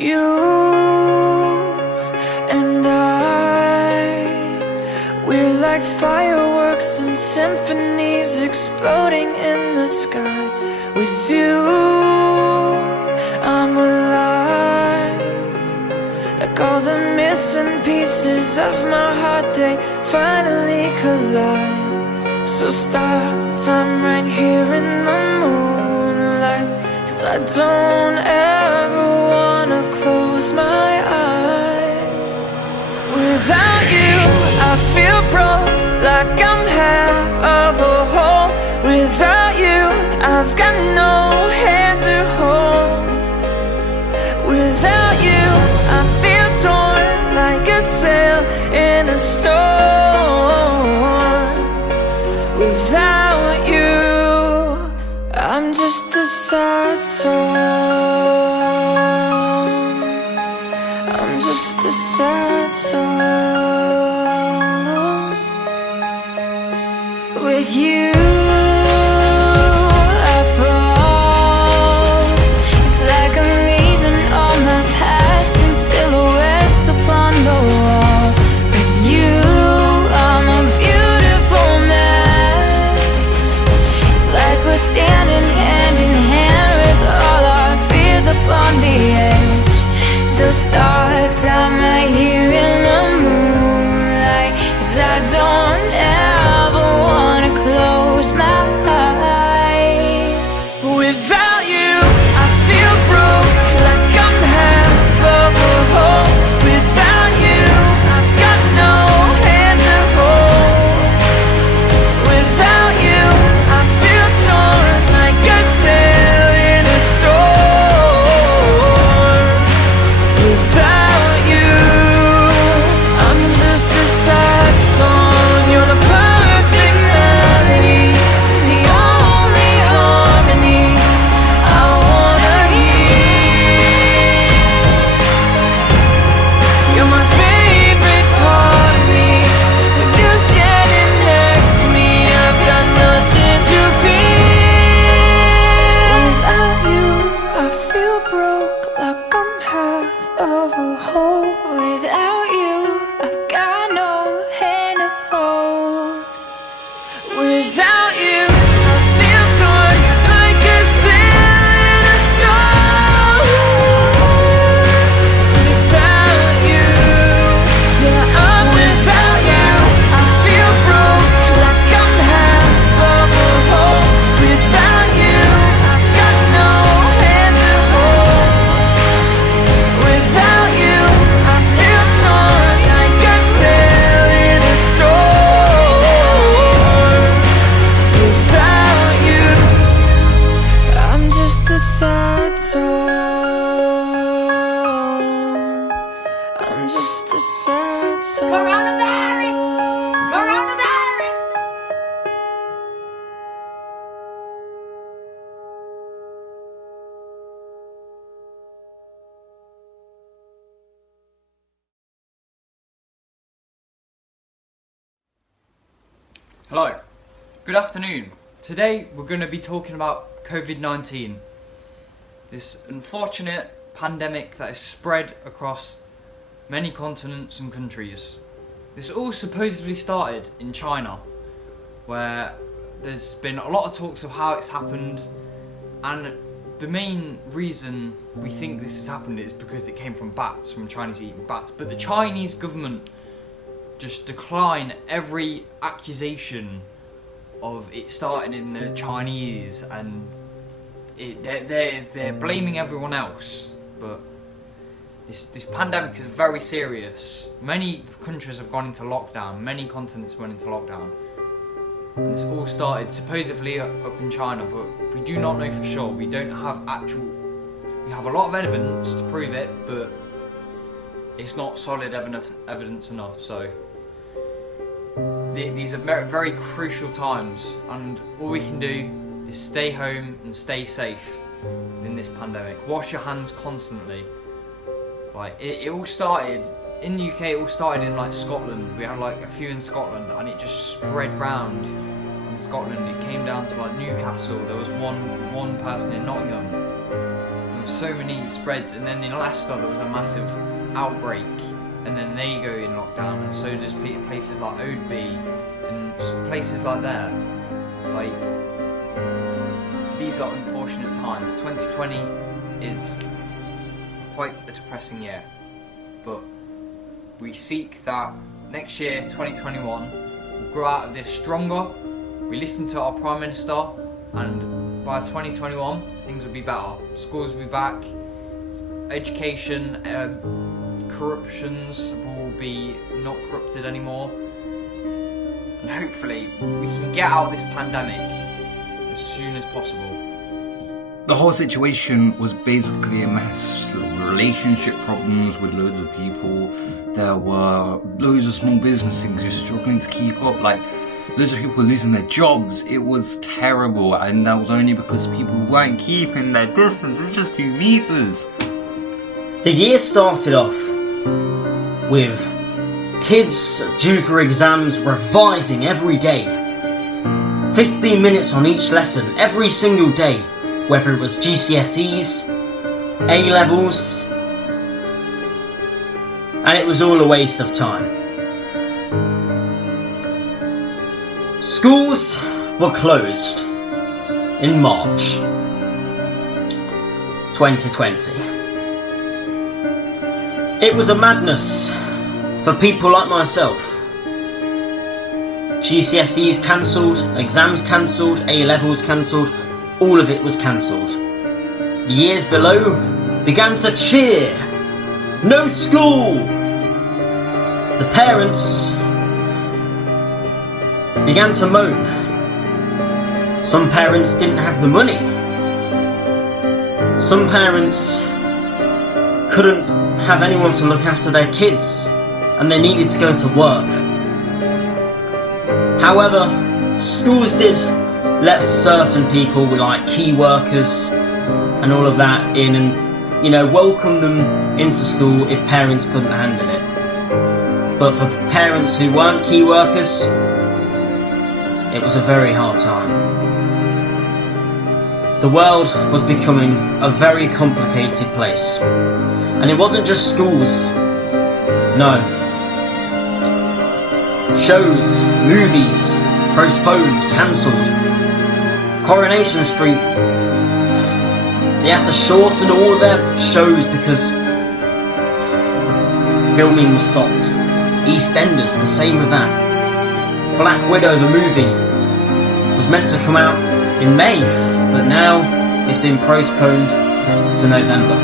You and I, we're like fireworks and symphonies exploding in the sky. With you, I'm alive. Like all the missing pieces of my heart, they finally collide. So stop time right here in the moonlight, 'cause I don't ever wanna close my eyes. Without you, I feel broke, like I'm half of a whole. Without you, I've got no hand to hold. Without you, I feel torn like a sail in a storm. Without you, I'm just a sad song. I'm just a sad song. With you, I fall. It's like I'm leaving all my past in silhouettes upon the wall. With you, I'm a beautiful mess. It's like we're standing hand in hand with all our fears upon the edge. So stop time right here in the moonlight, 'cause I don't ever wanna close my eyes. Without you, I feel broke, like I'm half of a whole. Without you, I've got no hand to hold. Without you, I feel torn like a sail in a storm. Without you, I'm just a sad song. You're the perfect melody, the only harmony I wanna hear. You're my favorite part of me. With you standing next to me, I've got nothing to fear. Without you, I feel broke, like I'm half of a whole. Without you, I've got no hand to hold. Without you, I feel torn like a sail in a storm. Without you, yeah, I'm without you. I feel broke, like I'm half of a whole. Without you, I've got no hand to hold. Without you, I feel torn like a sail in a storm. Without you, I'm just a sad song. I'm just a sad song. Coronavirus! Coronavirus! Hello, good afternoon. Today we're going to be talking about COVID-19, this unfortunate pandemic that has spread across many continents and countries. This all supposedly started in China, where there's been a lot of talks of how it's happened, and the main reason we think this has happened is because it came from bats, from Chinese eating bats. But the Chinese government just decline every accusation of it starting in the Chinese, and they're blaming everyone else. But this pandemic is very serious. Many countries have gone into lockdown, many continents went into lockdown, and this all started supposedly up in China, but we do not know for sure. We don't have we have a lot of evidence to prove it, but it's not solid evidence enough. So these are very crucial times, and all we can do is stay home and stay safe in this pandemic. Wash your hands constantly. Like it all started in the UK. It all started in like Scotland. We had like a few in Scotland, and it just spread round in Scotland. It came down to like Newcastle. There was one person in Nottingham. There were so many spreads, and then in Leicester there was a massive outbreak, and then they go in lockdown, and so does places like Oadby and places like that. Like, these are unfortunate times. 2020 is quite a depressing year, but we seek that next year, 2021, we'll grow out of this stronger. We listen to our Prime Minister, and by 2021 things will be better. Schools will be back, education, corruptions will be not corrupted anymore, and hopefully we can get out of this pandemic as soon as possible. The whole situation was basically a mess. Relationship problems with loads of people. There were loads of small businesses just struggling to keep up. Like, loads of people losing their jobs. It was terrible, and that was only because people weren't keeping their distance. It's just 2 meters. The year started off with kids due for exams revising every day. 15 minutes on each lesson every single day, whether it was GCSEs, A-levels, and it was all a waste of time. Schools were closed in March 2020. It was a madness for people like myself. GCSEs cancelled, exams cancelled, A-levels cancelled, all of it was cancelled. The years below began to cheer. No school! The parents began to moan. Some parents didn't have the money. Some parents couldn't have anyone to look after their kids, and they needed to go to work. However, schools did let certain people, like key workers and all of that, in and, you know, welcome them into school if parents couldn't handle it. But for parents who weren't key workers, it was a very hard time. The world was becoming a very complicated place. And it wasn't just schools. No. Shows, movies, postponed, cancelled. Coronation Street, they had to shorten all their shows because filming was stopped. EastEnders, the same with that. Black Widow, the movie, was meant to come out in May, but now it's been postponed to November.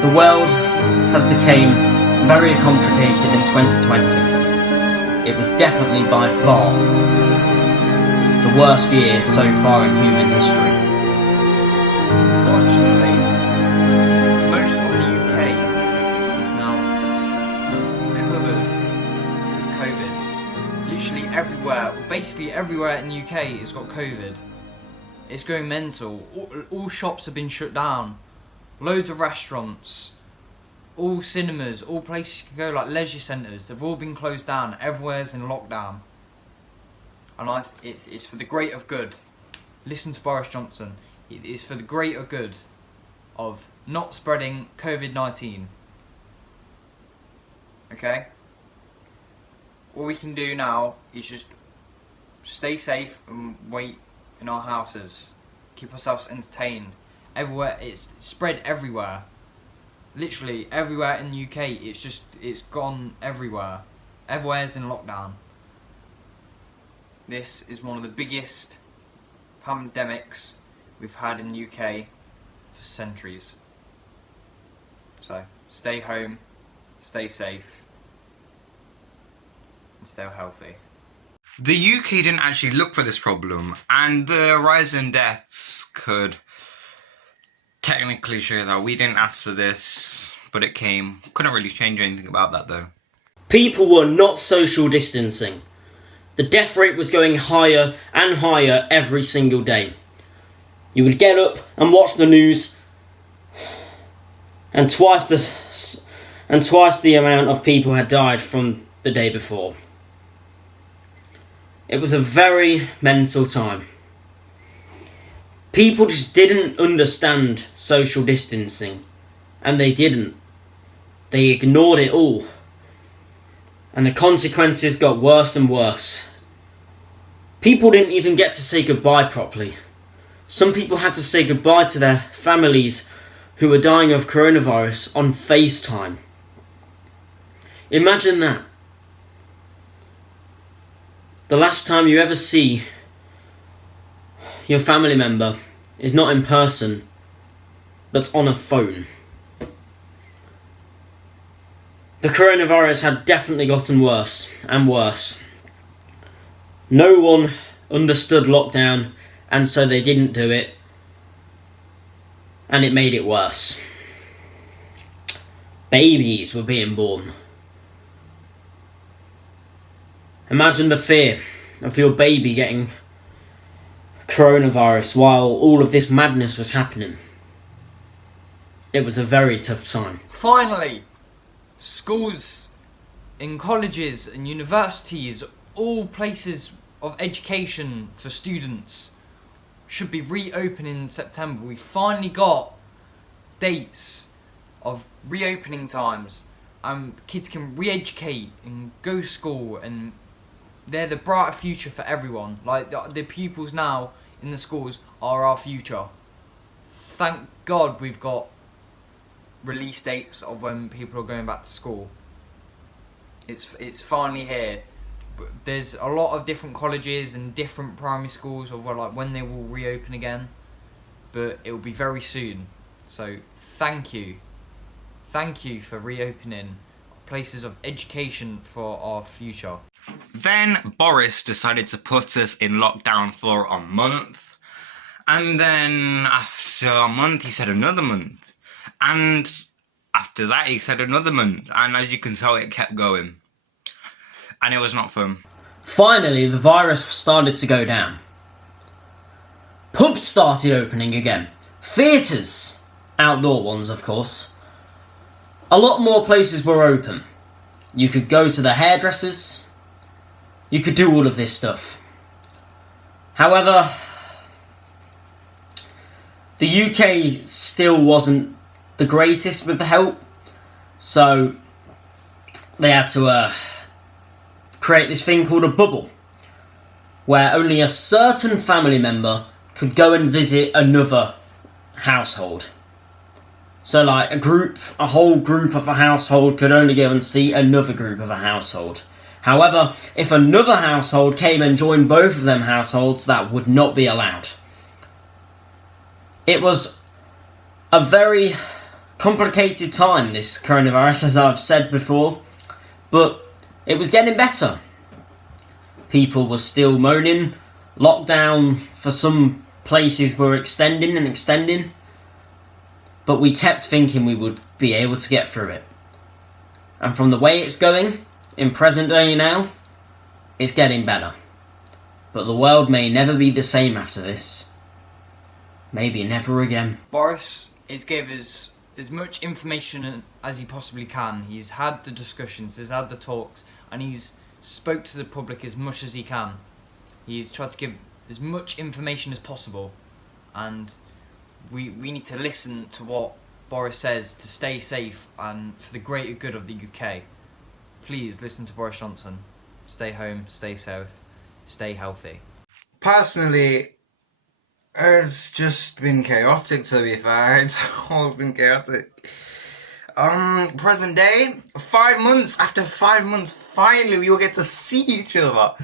The world has become very complicated in 2020. It was definitely by far the worst year so far in human history. Unfortunately, most of the UK is now covered with COVID. Literally everywhere, or basically everywhere in the UK has got COVID. It's going mental. All shops have been shut down. Loads of restaurants, all cinemas, all places you can go, like leisure centres, they've all been closed down. Everywhere's in lockdown. And it's for the greater good. Listen to Boris Johnson. It is for the greater good of not spreading COVID-19. Okay? All we can do now is just stay safe and wait in our houses. Keep ourselves entertained. Everywhere, it's spread everywhere. Literally everywhere in the UK, it's gone everywhere. Everywhere's in lockdown. This is one of the biggest pandemics we've had in the UK for centuries. So, stay home, stay safe, and stay healthy. The UK didn't actually look for this problem, and the rise in deaths could technically show that we didn't ask for this, but it came. Couldn't really change anything about that though. People were not social distancing. The death rate was going higher and higher every single day. You would get up and watch the news, and twice the amount of people had died from the day before. It was a very mental time. People just didn't understand social distancing, and they didn't. They ignored it all, and the consequences got worse and worse. People didn't even get to say goodbye properly. Some people had to say goodbye to their families who were dying of coronavirus on FaceTime. Imagine that. The last time you ever see your family member is not in person, but on a phone. The coronavirus had definitely gotten worse and worse. No one understood lockdown, and so they didn't do it, and it made it worse. Babies were being born. Imagine the fear of your baby getting coronavirus while all of this madness was happening. It was a very tough time. Finally, schools in colleges and universities, all places of education for students, should be reopening in September. We finally got dates of reopening times. Kids can re-educate and go to school, and they're the brighter future for everyone. Like, the pupils now in the schools are our future. Thank God we've got release dates of when people are going back to school. It's finally here. There's a lot of different colleges and different primary schools of like when they will reopen again, but it will be very soon. So thank you for reopening places of education for our future. Then Boris decided to put us in lockdown for a month, and then after a month he said another month, and after that he said another month, and as you can tell it kept going, and it was not fun. Finally, the virus started to go down. Pubs started opening again. Theatres, outdoor ones of course. A lot more places were open. You could go to the hairdressers. You could do all of this stuff. However, the UK still wasn't the greatest with the help, so they had to create this thing called a bubble, where only a certain family member could go and visit another household. So like a whole group of a household could only go and see another group of a household. However, if another household came and joined both of them households, that would not be allowed. It was a very complicated time, this coronavirus, as I've said before, but it was getting better. People were still moaning. Lockdown for some places were extending, but we kept thinking we would be able to get through it. And from the way it's going, in present day now, it's getting better. But the world may never be the same after this. Maybe never again. Boris is gave us as much information as he possibly can. He's had the discussions, he's had the talks, and he's spoke to the public as much as he can. He's tried to give as much information as possible, and we need to listen to what Boris says to stay safe and for the greater good of the UK. Please listen to Boris Johnson. Stay home, stay safe, stay healthy. Personally, it's just been chaotic, to be fair. It's all been chaotic. Present day, 5 months. After 5 months, finally we will get to see each other.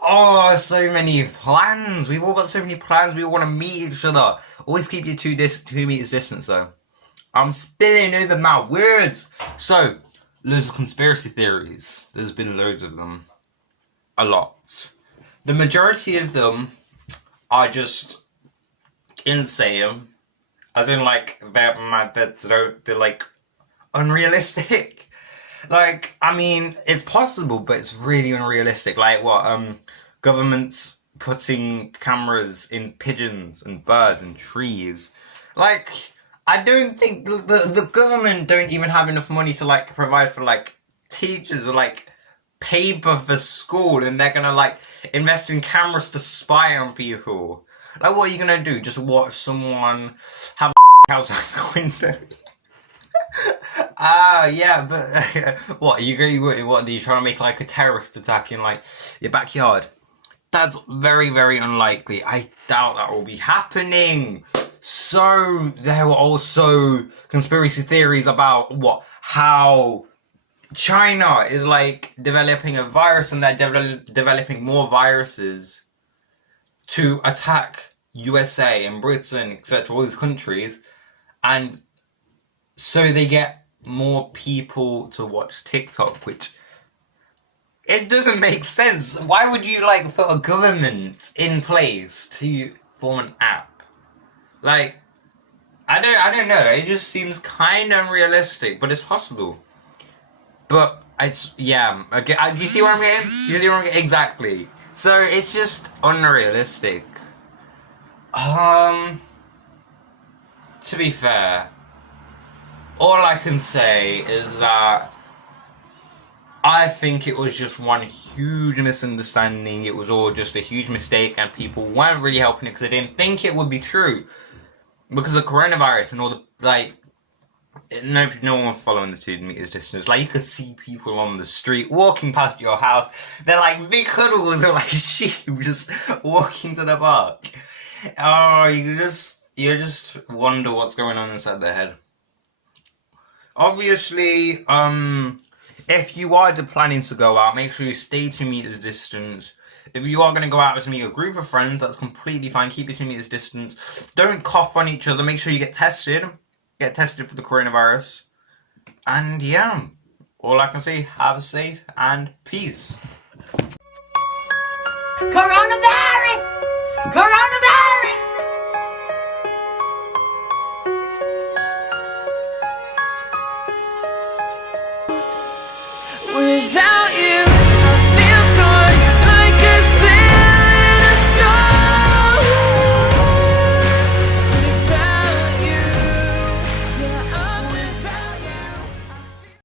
Oh, so many plans. We've all got so many plans. We all want to meet each other. Always keep your 2 meters distance, though. I'm spilling over my words. So, loads of conspiracy theories. There's been loads of them. A lot. The majority of them are just insane. As in, like, they're mad, they're like, unrealistic. Like, I mean, it's possible, but it's really unrealistic. Like, what, governments putting cameras in pigeons and birds and trees. Like, I don't think the government don't even have enough money to, like, provide for, like, teachers or, like, paper for school, and they're gonna, like, invest in cameras to spy on people. Like, what are you gonna do? Just watch someone have a outside the window? Yeah, but what are you going? What are you trying to make like a terrorist attack in like your backyard? That's very, very unlikely. I doubt that will be happening. So there were also conspiracy theories about how China is like developing a virus, and they're developing more viruses to attack USA and Britain, etc., all these countries, and so they get more people to watch TikTok, which it doesn't make sense. Why would you like put a government in place to form an app? Like, I don't know. It just seems kind of unrealistic, but it's possible. But it's okay. Do you see what I'm getting? Exactly. So it's just unrealistic. To be fair, all I can say is that I think it was just one huge misunderstanding. It was all just a huge mistake, and people weren't really helping it because they didn't think it would be true. Because of coronavirus and all the, like, no one following the 2 meters distance. Like, you could see people on the street walking past your house. They're like big huddles, they're like sheep just walking to the park. Oh, you just wonder what's going on inside their head. Obviously, if you are planning to go out, make sure you stay 2 meters distance. If you are going to go out to meet a group of friends, that's completely fine. Keep your 2 meters distance. Don't cough on each other. Make sure you get tested. Get tested for the coronavirus. And yeah, all I can say, have a safe and peace. Coronavirus! Coronavirus!